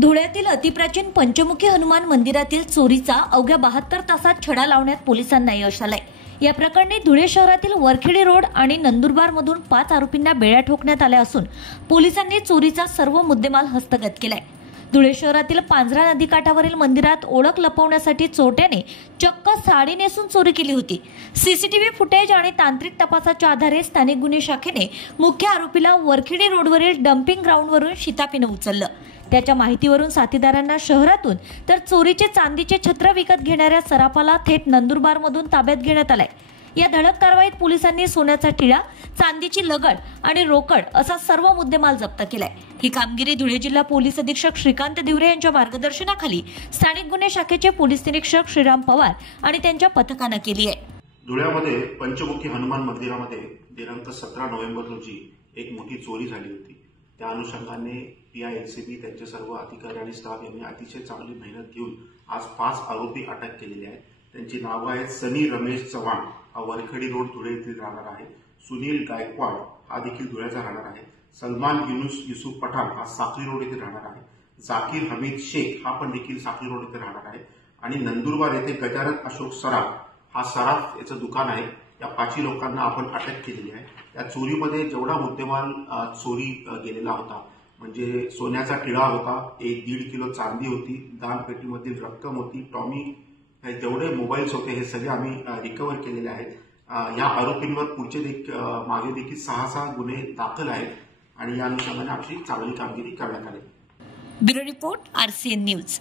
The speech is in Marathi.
धुळ्यातील अतिप्राचीन पंचमुखी हनुमान मंदिरातील चोरीचा अवघ्या 72 तासात छडा लावण्यात पोलिसांना यश आलंय। या प्रकरणी धुळे शहरातील वरखेडी रोड आणि नंदुरबारमधून 5 आरोपींना बेड्या ठोकण्यात आल्या असून पोलिसांनी चोरीचा सर्व मुद्देमाल हस्तगत केलाय। धुळे शहरातील पांझरा नदीकाठावरील मंदिरात ओळख लपवण्यासाठी चोरट्याने चक्क साडी नेसून चोरी केली होती। सीसीटीव्ही फुटेज आणि तांत्रिक तपासाच्या आधारे स्थानिक गुन्हे शाखेने मुख्य आरोपीला वरखेडी रोडवरील डम्पिंग ग्राउंडवरून शिताफीने उचललं। त्याच्या माहितीवरून साथीदारांना शहरातून तर चोरीचे चांदीचे छत्र विकत घेणाऱ्या सराफाला थेट नंदुरबारमधून ताब्यात घेण्यात आलाय। या धडक कारवाईत पोलिसांनी सोन्याचा टिळा, चांदीची लगड आणि रोकड असा सर्व मुद्देमाल जप्त केलाय। ही कामगिरी धुळे जिल्हा पोलीस अधीक्षक श्रीकांत दिवरे यांच्या मार्गदर्शनाखाली स्थानिक गुन्हे शाखेचे पोलीस निरीक्षक श्रीराम पवार आणि त्यांच्या पथकाने केली आहे। धुळ्यामध्ये पंचमुखी हनुमान मंदिरामध्ये दिनांक 17 नोव्हेंबर रोजी एक मोठी चोरी झाली होती। त्या अनुषंगाने PILCB त्यांचे सर्व अधिकारी आणि स्टाफ यांनी अतिशय चांगली मेहनत घेऊन आज 5 आरोपी अटक केलेले आहेत। त्यांची नावे आहेत सनी रमेश चव्हाण, हा वरखेडी रोड धुळे येथे राहणार आहे। सुनील गायकवाड हा देखील धुळ्याचा राहणार आहे। सलमान युसुफ पठाण हा साखरी रोड येथे राहणार आहे। जाकीर हमीद शेख हा पण देखील साखरी रोड येथे राहणार आहे। आणि नंदुरबार येथे गजानन अशोक सराफ हा सराफ याचं दुकान आहे। या 5 लोकांना आपण अटक केलेली आहे। या चोरीमध्ये जेवढा मुद्देमाल चोरी गेलेला होता म्हणजे सोन्याचा टिळा होता, 1.5 किलो चांदी होती, दानपेटीमधील रक्कम होती, टॉमी हे जेवढे मोबाईल्स होते हे सगळे आम्ही रिकव्हर केलेले आहेत। या आरोपींवर पुढचे मागे देखील 6 गुन्हे दाखल आहेत आणि या अनुषंगाने आमची चांगली कामगिरी करण्यात आली। Bureau report RCN news.